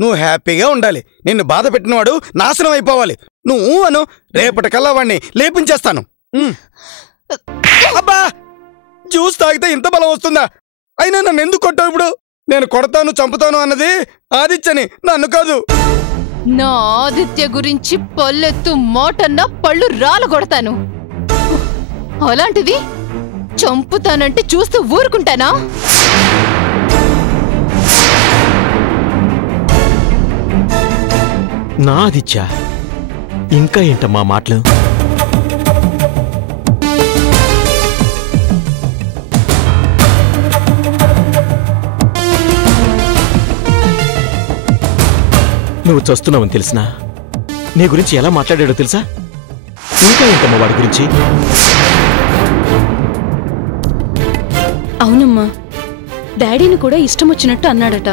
నువ్వు హ్యాపీగా ఉండాలి. నిన్ను బాధ పెట్టినవాడు నాశనం అయిపోవాలి. నువ్వు అను, రేపటికల్లా వాడిని లేపించేస్తాను. అబ్బా, జ్యూస్ తాగితే ఇంత బలం వస్తుందా? అయినా నన్ను ఎందుకు కొట్టావు ఇప్పుడు? నేను కొడతాను చంపుతాను అన్నది ఆదిత్యని, నన్ను కాదు. నా ఆదిత్య గురించి పల్లెత్తు మోటన్నా పళ్ళు రాలగొడతాను. అలాంటిది చంపుతానంటే చూస్తూ ఊరుకుంటానా? నా ఆదిత్య, ఇంకా ఏంటమ్మా మాటలు? నువ్వు చస్తున్నావని తెలిసినా నీ గురించి ఎలా మాట్లాడాడో తెలుసా? ఇంకా ఏంటమ్మా వాడి గురించి? అవునమ్మా, డాడీని కూడా ఇష్టం వచ్చినట్టు అన్నాడట.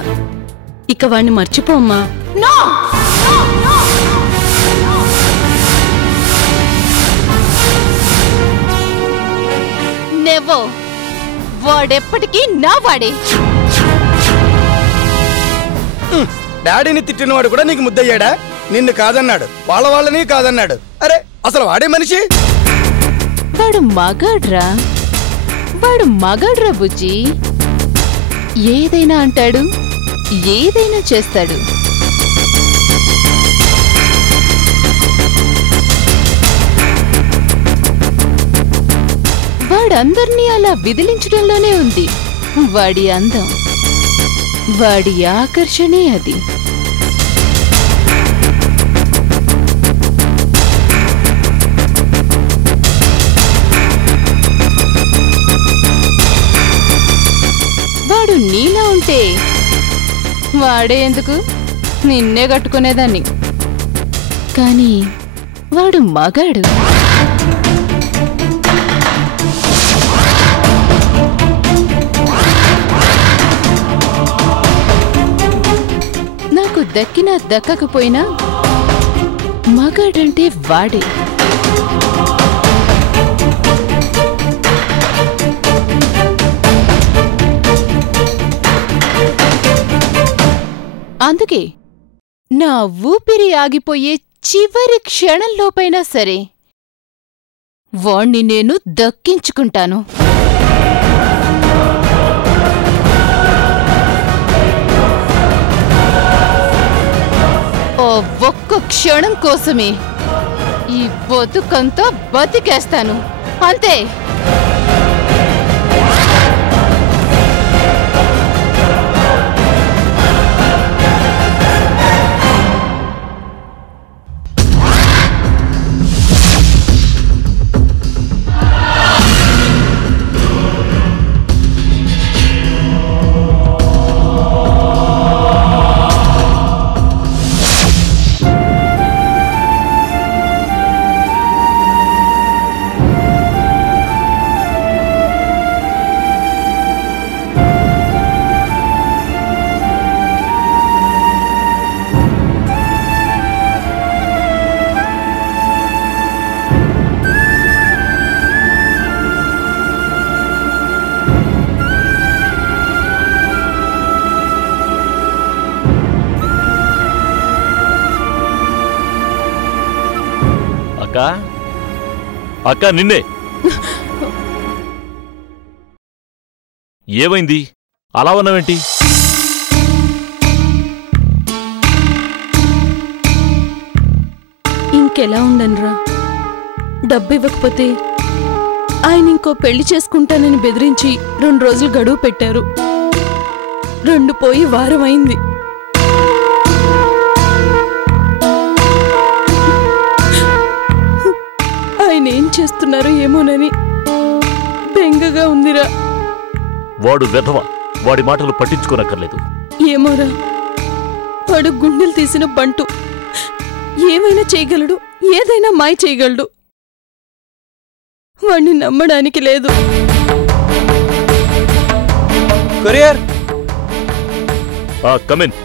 ఇక వాణ్ణి మర్చిపోమ్మా. నెవో, వాడెప్పటికీ నా వాడే. డాడీని తిట్టినవాడు కూడా నీకు ముద్దయ్యాడా? నిన్ను కాదన్నాడు, వాళ్ళని కాదన్నాడు. అరే, అసలు వాడే మనిషి? వాడు మగాడ్రా బుజ్జి. ఏదైనా అంటాడు, ఏదైనా చేస్తాడు. వాడందర్నీ అలా విదిలించడంలోనే ఉంది వాడి అందం, వాడి ఆకర్షణే అది. వాడు నీలా ఉంటే వాడే ఎందుకు, నిన్నే కట్టుకునేదాన్ని. కానీ వాడు మగాడు. నాకు దక్కినా దక్కకపోయినా మగాడంటే వాడే. అందుకే నా ఊపిరి ఆగిపోయే చివరి క్షణంలోపైనా సరే వాణ్ణి నేను దక్కించుకుంటాను. ఓ ఒక్క క్షణం కోసమే ఈ బతుకంతా బతికేస్తాను, అంతే. అక్క, నిన్నే. ఏమైంది? అలా ఉన్నావేంటి? ఇంకెలా ఉండనురా? డబ్బు ఇవ్వకపోతే ఆయన ఇంకో పెళ్లి చేసుకుంటానని బెదిరించి 2 రోజులు గడువు పెట్టారు. 2 పోయి వారం అయింది. ఆయన ఏం చేస్తున్నారో ఏమోనని బెంగగా ఉందిరా. వాడు వెధవ, వాడి మాటలు పట్టించుకోనక్కర్లేదు. ఏమోరా, వాడు గుండెలు తీసిన బంటు. ఏమైనా చేయగలడు, ఏదైనా మాయ చేయగలడు. వాణ్ణి నమ్మడానికి లేదు. Courier come in.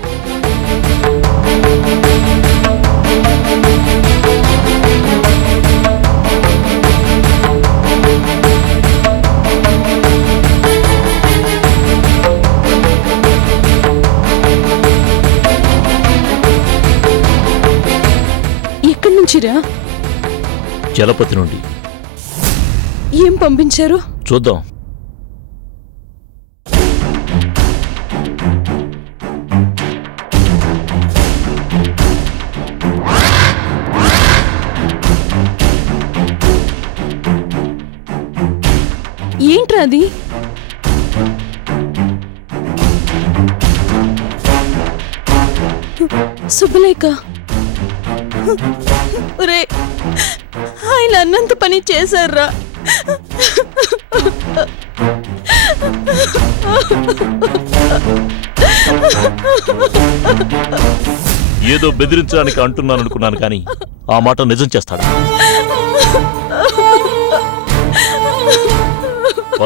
చలపతి నుండి. ఏం పంపించారు? చూద్దాం. ఏంట్రా అది? శుభలేఖ. రే, ఆయన అన్నంత పని చేశారా? ఏదో బెదిరించడానికి అంటున్నాననుకున్నాను కానీ ఆ మాట నిజం చేస్తాడా?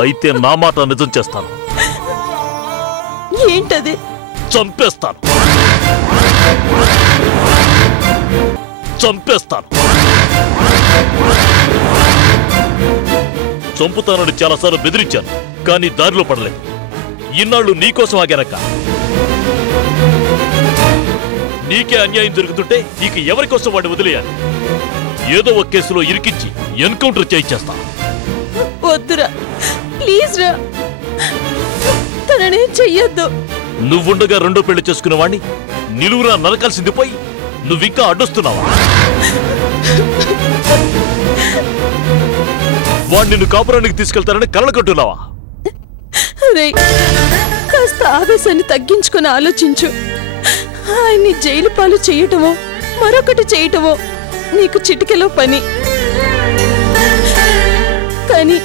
అయితే నా మాట నిజం చేస్తాను. ఏంటది? చంపేస్తాను. చంపేస్తాను. చంపుతానని చాలాసార్లు బెదిరించాను, కానీ దారిలో పడలేదు. ఇన్నాళ్ళు నీకోసం ఆగానక్క. నీకే అన్యాయం జరుగుతుంటే ఇక ఎవరి కోసం వాడిని వదిలేయాలి? ఏదో ఒక కేసులో ఇరికించి ఎన్కౌంటర్ చేయించేస్తా. వద్దురా, ప్లీజ్ రా, తననేం చెయ్యొద్దు. నువ్వుండగా రెండో పెళ్లి చేసుకున్న వాణ్ణి నిలువురా నరకాల్సింది పోయి నువ్వింకా అడ్డొస్తున్నావా? వాణ్ణి నిన్ను కాపురానికి తీసుకెళ్తానని కలలుకంటున్నావా? రేయ్, కాస్త ఆవేశాన్ని తగ్గించుకొని ఆలోచించు. ఆయన్ని జైలు పాలు చేయటమో మరొకటి చేయటమో నీకు చిటికెలో పని. కానీ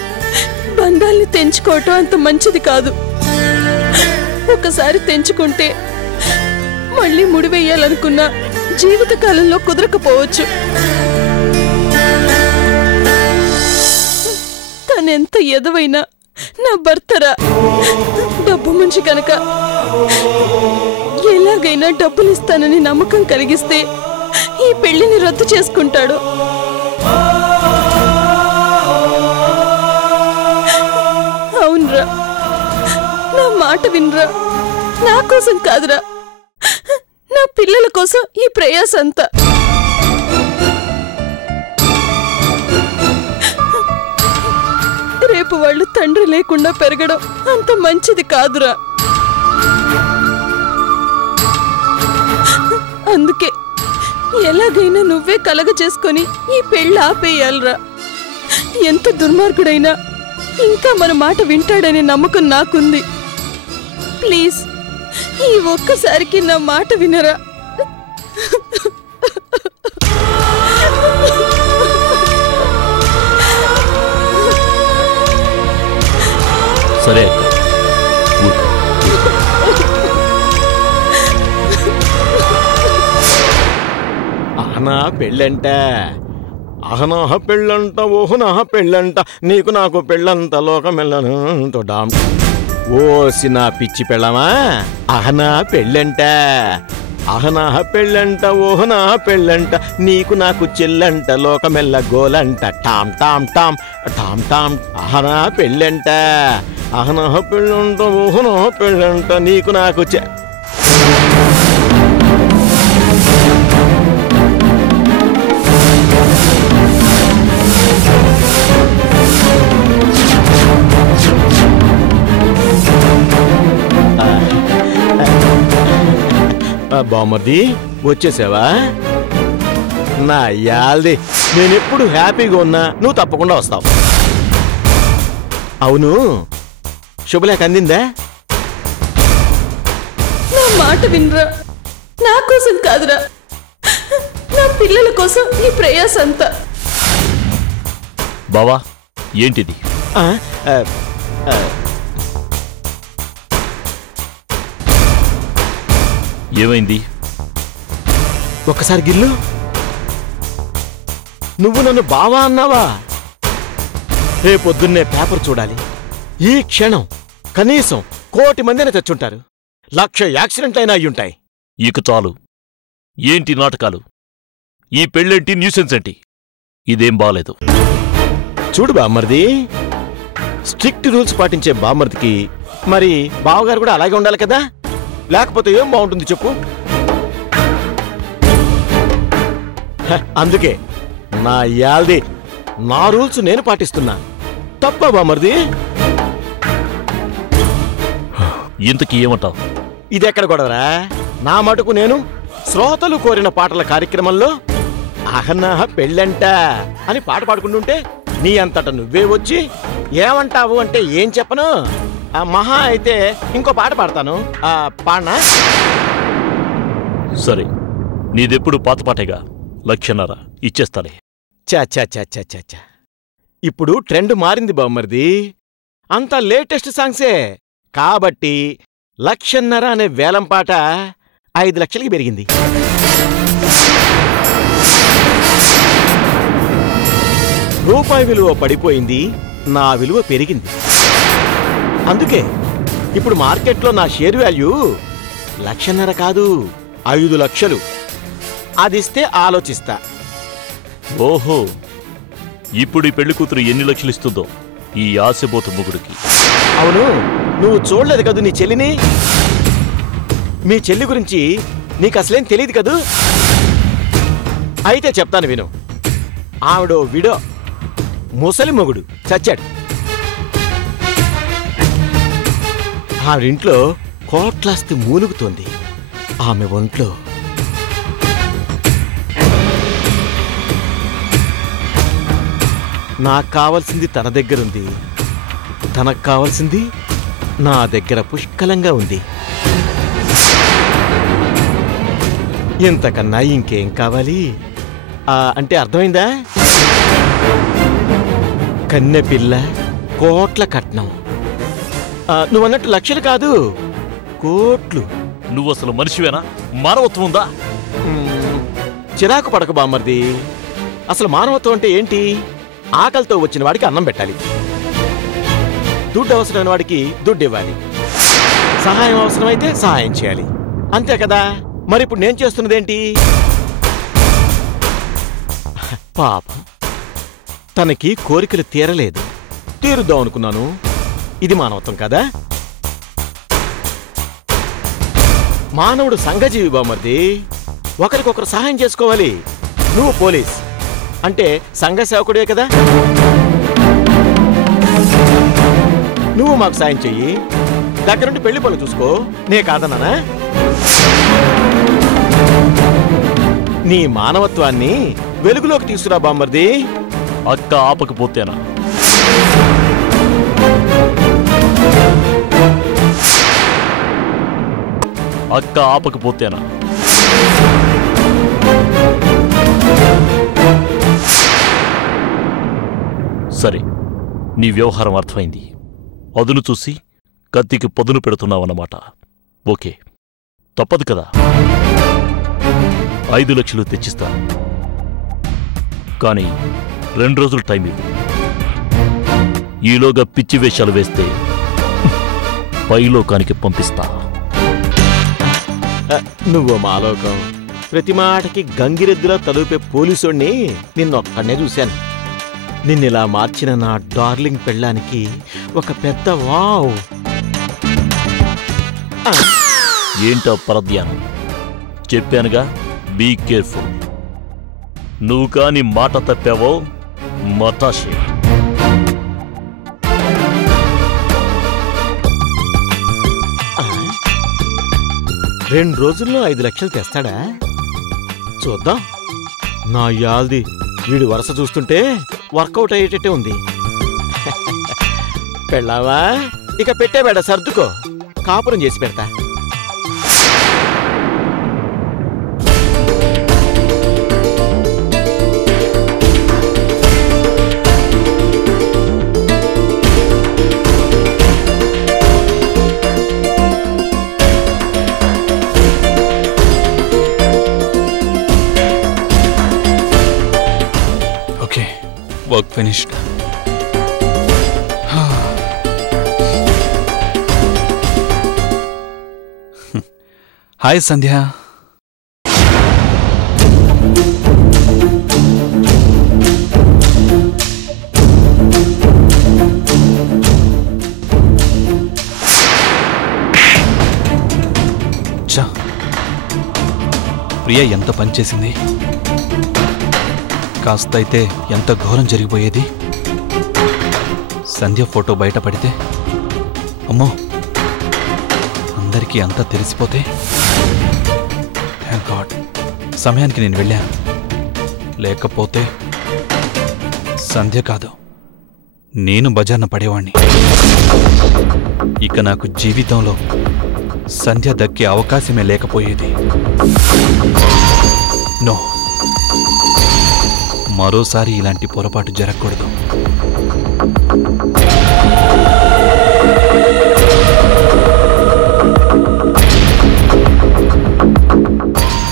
బంధాల్ని తెంచుకోవటం అంత మంచిది కాదు. ఒకసారి తెంచుకుంటే మళ్ళీ ముడివేయాలనుకున్నా జీవితకాలంలో కుదరకపోవచ్చు. తనెంత ఎదవైనా నా భర్తరా, డబ్బు మనిషి కనుక ఎలాగైనా డబ్బులిస్తానని నమ్మకం కలిగిస్తే ఈ పెళ్లిని రద్దు చేసుకుంటాడు. అవునరా, నా మాట వినరా. నా కోసం కాదురా, నా పిల్లల కోసం ఈ ప్రయాస అంతా. రేపు వాళ్ళు తండ్రి లేకుండా పెరగడం అంత మంచిది కాదురా. అందుకే ఎలాగైనా నువ్వే కలగ చేసుకొని ఈ పెళ్ళి ఆపేయాలరా. ఎంత దుర్మార్గుడైనా ఇంకా మన మాట వింటాడనే నమ్మకం నాకుంది. ప్లీజ్, ఈ ఒక్కసారికి నా మాట వినరా. సరే అహనా పెళ్ళంట, అహనాహ పెళ్ళంట, ఓహునాహ పెళ్ళంట, నీకు నాకు పెళ్ళంత లోకమెల్లను డామ్. ఓసి నా పిచ్చి పెళ్ళమా, అహనా పెళ్ళంట, అహనాహ పెళ్ళంట, ఓహనాహ పెళ్ళంట, నీకు నాకు చెల్లంట, లోకమెల్ల గోలంట. టామ్ టామ్ టామ్ టామ్ టామ్. అహనా పెళ్ళంట, అహనాహ పెళ్ళంట, ఓహనాహ పెళ్ళంట, నీకు నాకు బామ్మర్ది వచ్చేసావా? నా యాల్ది, నేనెప్పుడు హ్యాపీగా ఉన్నా నువ్వు తప్పకుండా వస్తావు. అవును, శుభలేఖ అందిందా? నా మాట వినరా. నా కోసం కాదురా, నా పిల్లల కోసం ఈ ప్రయాస అంతా. బావా, ఏంటిది? ఏమైంది? ఒక్కసారి గిల్లు. నువ్వు నన్ను బావా అన్నావా? రేపొద్దున్నే పేపర్ చూడాలి. ఈ క్షణం కనీసం 1,000,000 మందిని తెచ్చుంటారు. 1,00,000 యాక్సిడెంట్లైనా అయ్యుంటాయి. ఇక చాలు. ఏంటి నాటకాలు? ఈ పెళ్ళేంటి, న్యూసెన్స్ ఏంటి? ఇదేం బాలేదు. చూడు బామ్మర్ది, స్ట్రిక్ట్ రూల్స్ పాటించే బామ్మర్దికి మరి బావగారు కూడా అలాగే ఉండాలి కదా. లేకపోతే ఏం బాగుంటుంది చెప్పు? అందుకే నా యాల్ది నా రూల్స్ నేను పాటిస్తున్నా. తప్ప బామర్ది? ఇంతకీ ఏమంటావు? ఇదెక్కడ గొడవరా? నా మటుకు నేను శ్రోతలు కోరిన పాటల కార్యక్రమంలో అహనా పెళ్ళంట అని పాట పాడుకుంటుంటే నీ అంతట నువ్వే వచ్చి ఏమంటావు అంటే ఏం చెప్పను. మహా అయితే ఇంకో పాట పాడతాను. పాడనా? సరే, నీదెప్పుడు పాత పాటేగా, 1,00,000 ఇచ్చేస్తాలే. చా ఇప్పుడు ట్రెండ్ మారింది బామ్మర్ది. అంత లేటెస్ట్ సాంగ్సే కాబట్టి 1,00,000 అనే వేలం పాట 5 లక్షలకి పెరిగింది. రూపాయి విలువ పడిపోయింది, నా విలువ పెరిగింది. అందుకే ఇప్పుడు మార్కెట్లో నా షేర్ వాల్యూ 1,00,000 కాదు, 5 లక్షలు. అదిస్తే ఆలోచిస్తా. ఓహో, ఇప్పుడు ఈ పెళ్లి కూతురు ఎన్ని లక్షలు ఇస్తుందో ఈ ఆశబోతు ముగుడికి. అవును, నువ్వు చూడలేదు కదూ నీ చెల్లిని. మీ చెల్లి గురించి నీకు అసలేం తెలియదు కదూ. అయితే చెప్తాను విను. ఆవిడో విడో ముసలి మొగుడు చచ్చాడు. ఆవిడింట్లో కోట్లాస్తి మూలుగుతోంది. ఆమె ఒంట్లో నాకు కావలసింది తన దగ్గరుంది, తనకు కావలసింది నా దగ్గర పుష్కలంగా ఉంది. ఇంతకన్నా ఇంకేం కావాలి? అంటే అర్థమైందా? కన్నెపిల్ల, కోట్ల కట్నం. నువ్వన్నట్టు లక్షలు కాదు, కోట్లు. నువ్వసలు మనిషివేనా? మానవత్వం ఉందా? చిరాకు పడక బామ్మర్ది. అసలు మానవత్వం అంటే ఏంటి? ఆకలితో వచ్చిన వాడికి అన్నం పెట్టాలి, దుడ్డు అవసరమైన వాడికి దుడ్డు ఇవ్వాలి, సహాయం అవసరమైతే సహాయం చేయాలి. అంతే కదా. మరి ఇప్పుడు నేను చేస్తున్నదేంటి? పాపం, తనకి కోరికలు తీరలేదు, తీరుద్దాం అనుకున్నాను. ఇది మానవత్వం కదా? మానవుడు సంఘజీవి బామ్మర్ది. ఒకరికొకరు సహాయం చేసుకోవాలి. నువ్వు పోలీస్ అంటే సంఘ సేవకుడే కదా. నువ్వు మాకు సాయం చెయ్యి, దగ్గరుండి పెళ్లి పనులు చూసుకో. నే కాదన్నానా? నీ మానవత్వాన్ని వెలుగులోకి తీసుకురా బామ్మర్ది. అక్క ఆపకపోతేనా? అక్క ఆపకపోతేనా? సరే, నీ వ్యవహారం అర్థమైంది. అదును చూసి కత్తికి పదును పెడుతున్నావన్నమాట. ఓకే, తప్పదు కదా. 5 లక్షలు తెచ్చిస్తా, కానీ 2 రోజులు టైం ఇవ్వు. ఈలోగా పిచ్చి వేషాలు వేస్తే పైలోకానికి పంపిస్తా. నువ్వు మాలోకం. ప్రతి మాటకి గంగిరెద్దులా తలుపే పోలీసుణ్ణి నిన్నొక్కడనే చూశాను. నిన్నిలా మార్చిన నా డార్లింగ్ పెళ్ళానికి ఒక పెద్ద వావ్. ఏంటో పరధ్యానం? చెప్పానుగా, బీ కేర్ఫుల్. నువ్వు కాని మాట తప్పావో మతాషే. రెండు రోజుల్లో 5 లక్షలు తెస్తాడా? చూద్దాం. నా యాల్ది వీడి వరుస చూస్తుంటే వర్కౌట్ అయ్యేటట్టే ఉంది. పెళ్ళావా? ఇక పెట్టేబేడ సర్దుకో, కాపురం చేసి పెడతా. Work finished. Hi, Sandhya. Priya ఎంత పనిచేసింది. కాస్త అయితే ఎంత ఘోరం జరిగిపోయేది. సంధ్య ఫోటో బయటపడితే అమ్మో, అందరికీ అంతా తెలిసిపోతే. థ్యాంక్ గాడ్ సమయానికి నేను వెళ్ళాను. లేకపోతే సంధ్య కాదు, నేను బజార్న పడేవాణ్ణి. ఇక నాకు జీవితంలో సంధ్య దక్కే అవకాశమే లేకపోయేది. నో, మరోసారి ఇలాంటి పొరపాటు జరగకూడదు.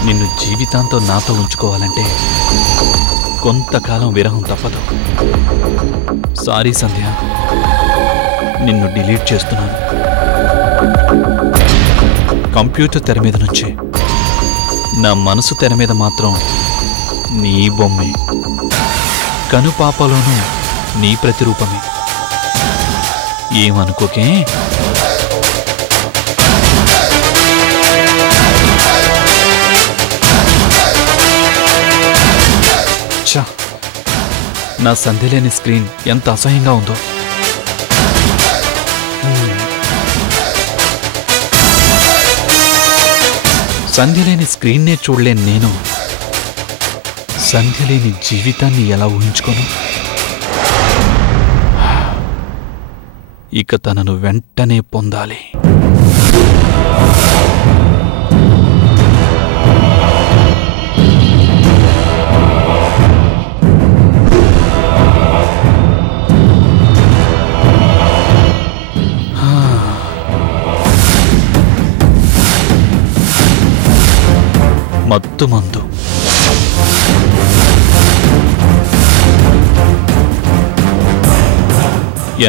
నిన్ను జీవితాంతం నాతో ఉంచుకోవాలంటే కొంతకాలం విరహం తప్పదు. సారీ సంధ్య, నిన్ను డిలీట్ చేస్తున్నాను. కంప్యూటర్ తెర మీద నుంచి నా మనసు తెర మీద మాత్రం నీ బొమ్మే, కనుపాపలోనూ నీ ప్రతిరూపమే. ఏమనుకోకే. ఛా, నా సంధ్యలేని స్క్రీన్ ఎంత అసహ్యంగా ఉందో. సంధ్యలేని స్క్రీన్నే చూడలేని నేను సంధ్యలేని జీవితాన్ని ఎలా ఊహించుకోను? ఇక తనను వెంటనే పొందాలి. మత్తు మందు.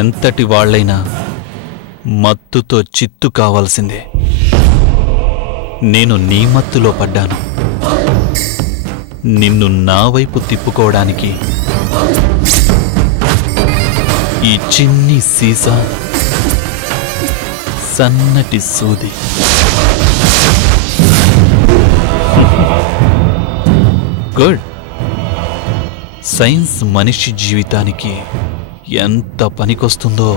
ఎంతటి వాళ్లైనా మత్తుతో చిత్తు కావాల్సిందే. నేను నీ మత్తులో పడ్డాను. నిన్ను నా వైపు తిప్పుకోవడానికి ఈ చిన్ని సీసా, సన్నటి సూది. గుడ్. సైన్స్ మనిషి జీవితానికి ఎంత పనికొస్తుందో.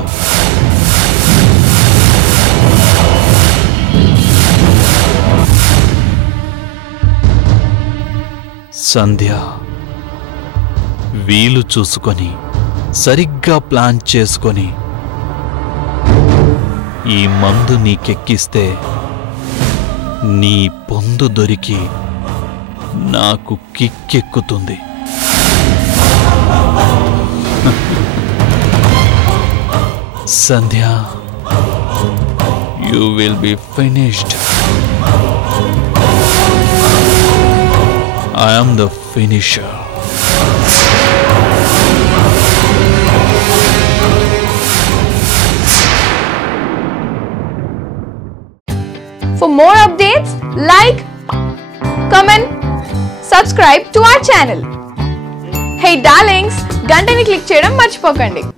సంధ్య, వీలు చూసుకొని సరిగ్గా ప్లాన్ చేసుకొని ఈ మందు నీకెక్కిస్తే నీ పొందు దొరికి నాకు కిక్కెక్కుతుంది. సంధ్య, you will be finished. I am the finisher. For more updates, like, comment, subscribe to our channel. Hey darlings, గంటని click చేయడం మర్చిపోకండి.